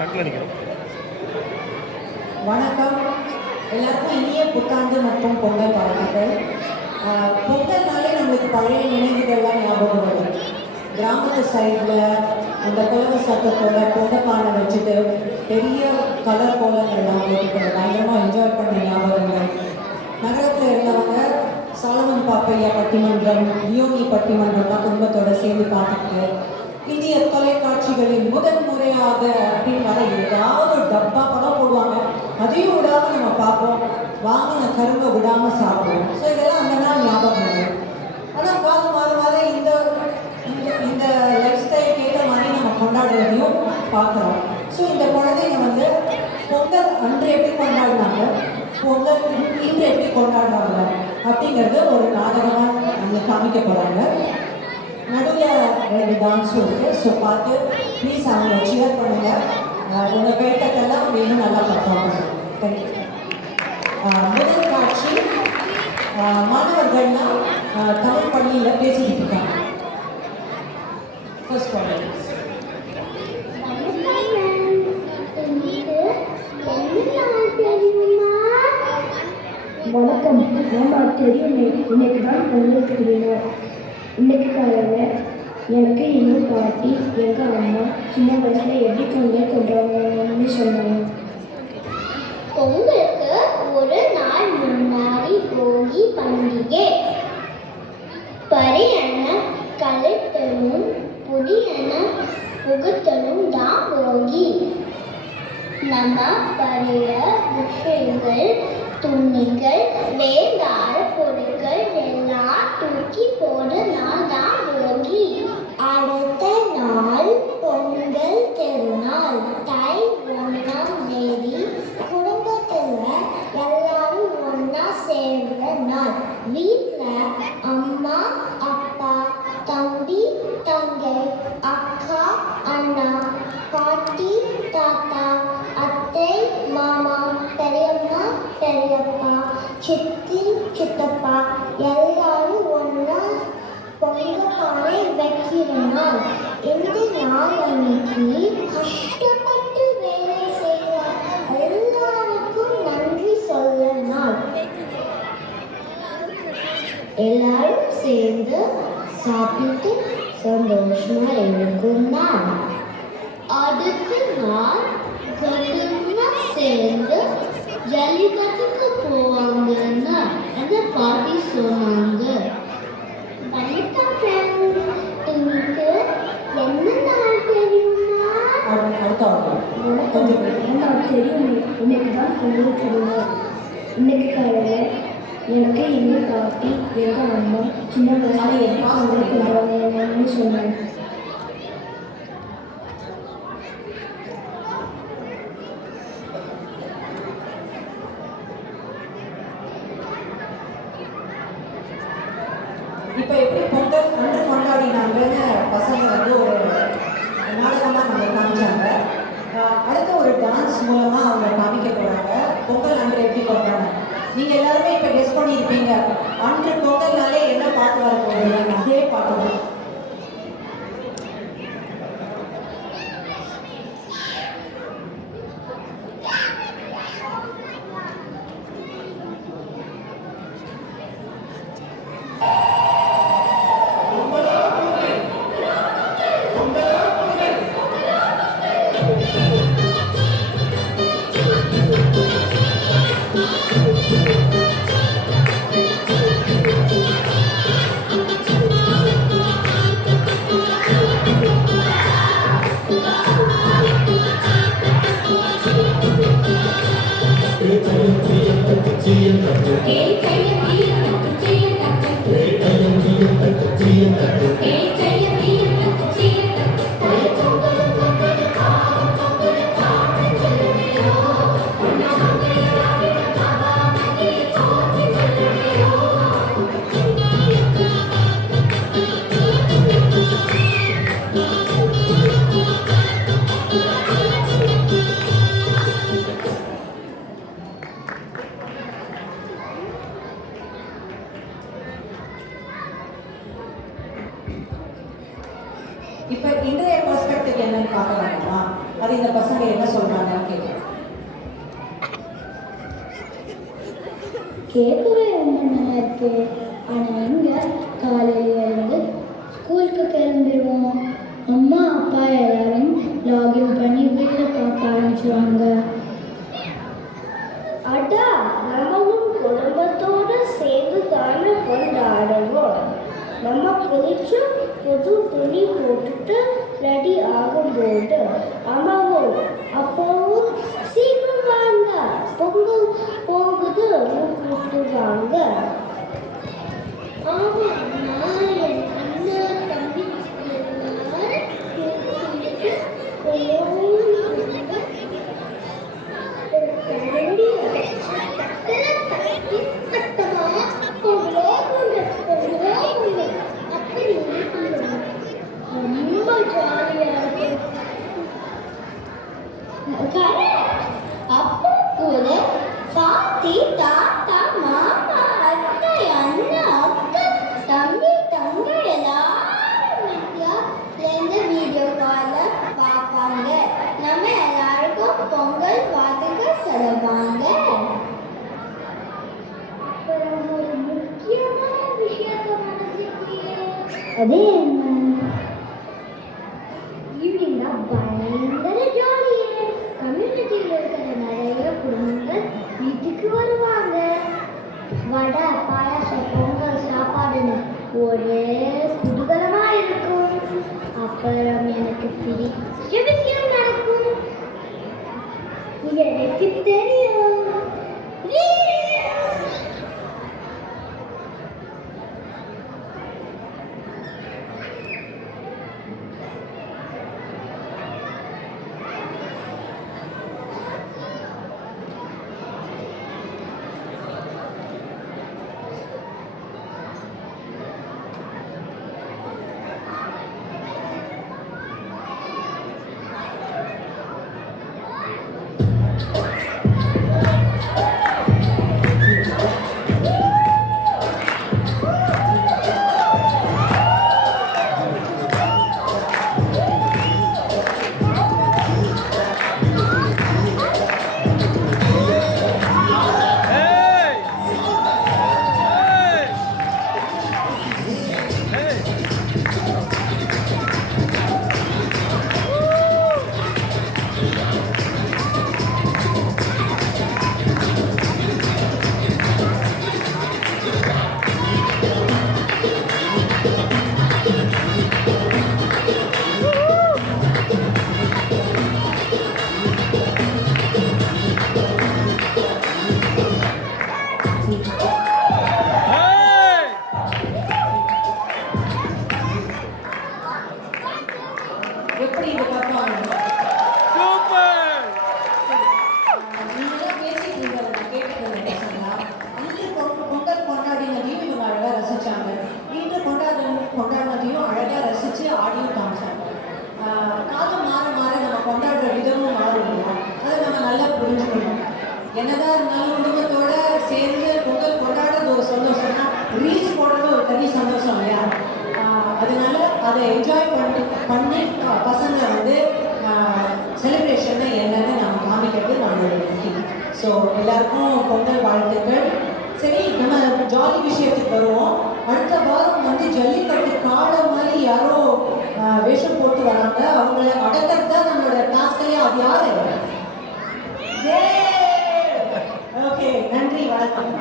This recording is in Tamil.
வணக்கம். எல்லாருக்கும் இனிய புத்தாண்டு மற்றும் பொங்கல் வாழ்த்துக்கள். பொங்கல்னாலே நம்மளுக்கு பழைய நினைவுகள்லாம் ஞாபகம் வரும். கிராமத்து சைடில் அந்த குலவ சத்தத்தோட பொங்கப்பானை வச்சுட்டு பெரிய கலர் கோலங்கள்லாம் போட்டுட்டு பயங்கரமாக என்ஜாய் பண்ண ஞாபகங்கள். நகரத்தில் இருந்தவங்க சாலமன் பாப்பையா பட்டிமன்றம், லியோனி பட்டிமன்றம்லாம் குடும்பத்தோட சேர்ந்து பார்த்துட்டு இந்திய தொலைக்காட்சிகளில் முதன் முறையாக அப்படின்னு வர ஏதாவது ஒரு டப்பா படம் போடுவாங்க, அதையும் விடாமல் நம்ம பார்ப்போம். வாங்கின கரும்பை விடாமல் சாப்பிடுவோம். ஸோ இதெல்லாம் அந்த நாள் ஞாபகம். ஆனால் காலம் மாற மாற இந்த இந்த லைஃப் ஸ்டைலுக்கு ஏற்ற மாதிரி நம்ம கொண்டாடுறதையும் பார்க்குறோம். ஸோ இந்த குழந்தைங்க பொங்கல் அன்று எப்படி கொண்டாடினாங்க, பொங்கல் இன்று எப்படி கொண்டாடுறாங்க அப்படிங்கிறது ஒரு நாடகமாக அங்கே காமிக்க போகிறாங்க. நடுவில் 2 டான்ஸும் இருக்குது. ஸோ பார்த்து ப்ளீஸ் அவங்க சியர் பண்ணுங்கள். உங்கள் கைத்தட்டெல்லாம் வேணும் நல்லா பர்ஃபார்ம் பண்ணுங்கள். தேங்க்யூ. முதல் காட்சி மாணவர்கள்லாம் தமிழ் பள்ளியில் பேசிக்கிட்டு இருக்காங்க. First point. வணக்கம். நம்ம தெரியுமே, இன்னைக்கு தான் பொங்கல் திருவிழா. இன்னைக்கு காலையில் எனக்கு எங்கள் பாட்டி, எங்கள் அம்மா சின்ன வயசில் எப்படி பொங்கல் கொண்டாடுவாங்கன்னு சொன்னாங்க. பொங்கலுக்கு ஒரு நாள் முன்னாடி போகி பண்டிகை. பரியன கலைத்தலும் புதியன புகுத்தலும் தான் போகி. நம்ம பழைய புக்கைகள், துணிகள், வேண்டாத பொருட்கள் எல்லாம் தூக்கி போட நாள் தான் போகி. அடுத்த நாள் பொங்கல் திருநாள். தை 1ஆம் தேதி குடும்பத்தில் எல்லாரும் ஒன்றா சேர்ந்த நாள். வீட்டில் அம்மா, அப்பா, தம்பி, தங்கை, அக்கா, அண்ணா, பாட்டி, தாத்தா, அத்தை, மாமா, பெரியம்மா, பெரியப்பா, சித்தி, சித்தப்பா எல்லாரும் ஒன்றா பொங்கப்பானை வைக்கிறோம். இந்த நாள் அன்னைக்கு கஷ்டப்பட்டு வேலை செய்ய எல்லாருக்கும் நன்றி சொல்ல நாள். எல்லாரும் சேர்ந்து சாப்பிட்டு சந்தோஷமா இருக்கும் நாள். அடுத்த நாள் குடும்பமா சேர்ந்து ஜல்லிக்கட்டுக்கு போவாங்கன்னு அந்த பாட்டி சொன்னாங்க. இன்னைக்கு என்ன நாள் தெரியுமா? தெரியும். இன்னைக்கு தான் பொங்கல் திருவிழா. இன்னைக்கு காலையில் எனக்கு எங்கள் பாட்டி, எங்கள் அம்மா சின்ன வயசில் எப்படி பொங்கல் கொண்டாடுவாங்கன்னு சொன்னாங்க. இப்போ எப்படி பொங்கல் அன்று கொண்டாடினாங்கன்னு பசங்க ஒரு நாடகமாக நம்ம காமிச்சாங்க. அடுத்த ஒரு டான்ஸ் மூலமாக அவங்க காமிக்க போகிறாங்க பொங்கல் அன்று எப்படி கொண்டாடினாங்க. நீங்கள் எல்லாருமே இப்போ கெஸ் பண்ணியிருப்பீங்க, அன்று பொங்கல்னாலே என்ன பாட்டு வர போகுது? அதே பாட்டு தான். என்ன சொல்றாங்கன்னு கேட்குறேன். கேட்கவே ரொம்ப நல்லா இருக்கு. ஆனால் இங்கே காலையில இருந்து ஸ்கூலுக்கு கிளம்பிடுவோம். அம்மா அப்பா எல்லாரும் லாகின் பண்ணி வீடு பார்க்க ஆரம்பிச்சுவாங்க. அடா, நம்மளும் குடும்பத்தோடு சேர்ந்து தானே கொண்டாடுவோம். நம்ம குளிச்சு புது துணி போட்டுட்டு ரெடி ஆகும்போது அம்மாவும் அப்பாவும் சீக்கிரம் வாங்க, பொங்கல் போகுது கூப்பிடுவாங்க. ஆமாம், நான் என் அண்ணன் தம்பி ரொம்ப ஜாலியா இருக்கும். அப்போ கூட பாட்டி, தாத்தா, மாமா, அத்தை, அண்ணா, அக்கா, தம்பி, தங்கை எல்லாரும் வீடியோ கால பார்ப்பாங்க. நம்ம எல்லாருக்கும் பொங்கல் பார்த்துக்க சொல்லுவாங்க. ஒரு முக்கியமான விஷயத்தை அதே என்ன? ஈவினிங் தான் பயங்கர ஜாலியே. கம்யூனிட்டியில் இருக்கிற நிறைய குடும்பங்கள் வீட்டுக்கு வருவாங்க. வடை, பாயாசம், பொங்கல் சாப்பாடுன்னு ஒரே குதூகலமா இருக்கும். அப்புறம் எனக்கு பிடிச்ச விஷயம் நடக்கும். எனக்கு தெரியும். எப்படி இது பர்ஃபார்மன்ஸ்? சூப்பர். நீங்களாம் பேசிட்டு இருந்ததை நான் கேட்டுக்கிறேன் பசங்களா. இன்று பொங்கல் கொண்டாடினதையும் இவங்க அழகாக ரசித்தாங்க. இன்று கொண்டாடினதையும் அழகாக ரசித்து ஆடியும் காமிச்சாங்க. காலம் மாற மாற நம்ம கொண்டாடுற விதமும் மாறும் இல்லையா? அதை நம்ம நல்லா புரிஞ்சுக்கணும். என்னதான் இருந்தாலும் குடும்பத்தோட சேர்ந்து பொங்கல் கொண்டாடுறது ஒரு சந்தோஷம்னா, ரீல்ஸ் போடுறது ஒரு தனி சந்தோஷம் இல்லையா? அதனால அதை என்ஜாய் பண்ணி பசங்க வந்து செலிப்ரேஷன் என்னன்னு நம்ம காமிக்கிறது நம்மளோட முக்கியம். ஸோ எல்லாருக்கும் பொங்கல் வாழ்த்துக்கள். சரி, நம்ம ஜாலி விஷயத்துக்கு வருவோம். அடுத்த வாரம் வந்து ஜல்லிக்கட்டு காளை மாதிரி யாரோ வேஷம் போட்டு வராங்க. அவங்கள அடக்கிறது தான் நம்மளோட டாஸ்க்லேயே. அது யாரு? ஓகே, நன்றி, வணக்கம்.